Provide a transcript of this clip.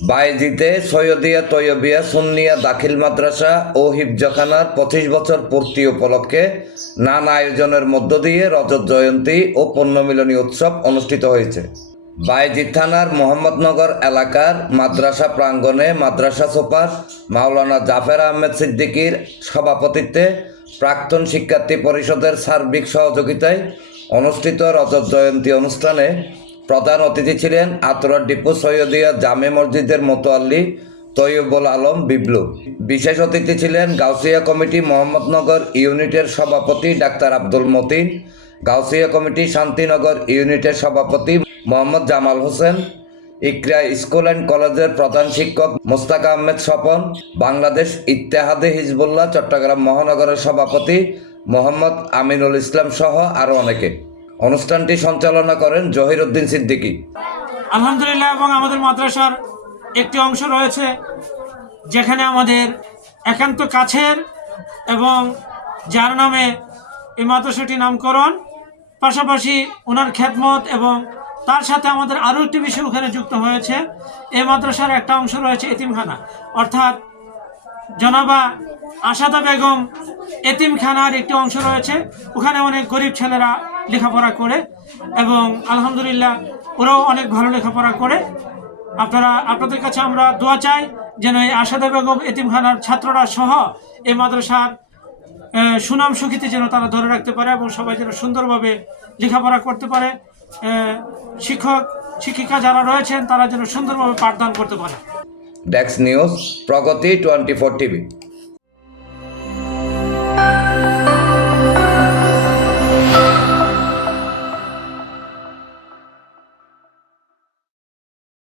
বাইজিতে সৈয়দিয়া, তৈয়বিয়া, সুন্নিয়া, দাখিল মাদ্রাসা ও হিফজখানার পঁচিশ বছর পূর্তি উপলক্ষে নানা আয়োজনের মধ্য দিয়ে রজত জয়ন্তী ও পণ্যমিলনী উৎসব অনুষ্ঠিত হয়েছে। বাইজিদ থানার মোহাম্মদনগর এলাকার মাদ্রাসা প্রাঙ্গণে মাদ্রাসা সুপার মাওলানা জাফের আহমেদ সিদ্দিকীর সভাপতিত্বে প্রাক্তন শিক্ষার্থী পরিষদের সার্বিক সহযোগিতায় অনুষ্ঠিত রজত জয়ন্তী অনুষ্ঠানে প্রধান অতিথি ছিলেন আতরা ডিপু সৈয়দিয়া জামে মসজিদের মোতোয়াল্লি তৈয়বুল আলম বিপ্লব। বিশেষ অতিথি ছিলেন গাউসিয়া কমিটি মোহাম্মদনগর ইউনিটের সভাপতি ডাক্তার আব্দুল মতিন, গাউসিয়া কমিটি শান্তিনগর ইউনিটের সভাপতি মোহাম্মদ জামাল হোসেন, ইকরা স্কুল অ্যান্ড কলেজের প্রধান শিক্ষক মোস্তাক আহমেদ স্বপন, বাংলাদেশ ইত্তেহাদে হিজবুল্লাহ চট্টগ্রাম মহানগরের সভাপতি মোহাম্মদ আমিনুল ইসলাম সহ আরও অনেকে। অনুষ্ঠানটি সঞ্চালনা করেন জহির উদ্দিন সিদ্দিকী। আলহামদুলিল্লাহ, এবং আমাদের মাদ্রাসার একটি অংশ রয়েছে, যেখানে আমাদের একান্ত কাছের এবং যার নামে এই মাদ্রাসাটি নামকরণ, পাশাপাশি ওনার খেদমত এবং তার সাথে আমাদের আরও একটি বিষয় ওখানে যুক্ত হয়েছে, এই মাদ্রাসার একটা অংশ রয়েছে এতিমখানা। অর্থাৎ জনাবা আশাদা বেগম এতিমখানার একটি অংশ রয়েছে, ওখানে অনেক গরিব ছেলেরা লেখাপড়া করে এবং আলহামদুলিল্লাহ ওরাও অনেক ভালো লেখাপড়া করে। আপনারা, আপনাদের কাছে আমরা দোয়া চাই যেন এই আশাদা বেগম এতিমখানার ছাত্ররা সহ এই মাদ্রাসার সুনাম সুখীতে যেন তারা ধরে রাখতে পারে এবং সবাই যেন সুন্দরভাবে লেখাপড়া করতে পারে। শিক্ষক, শিক্ষিকা যারা রয়েছেন তারা যেন সুন্দরভাবে পাঠদান করতে পারে। ডেক্স news Pragati twenty four TV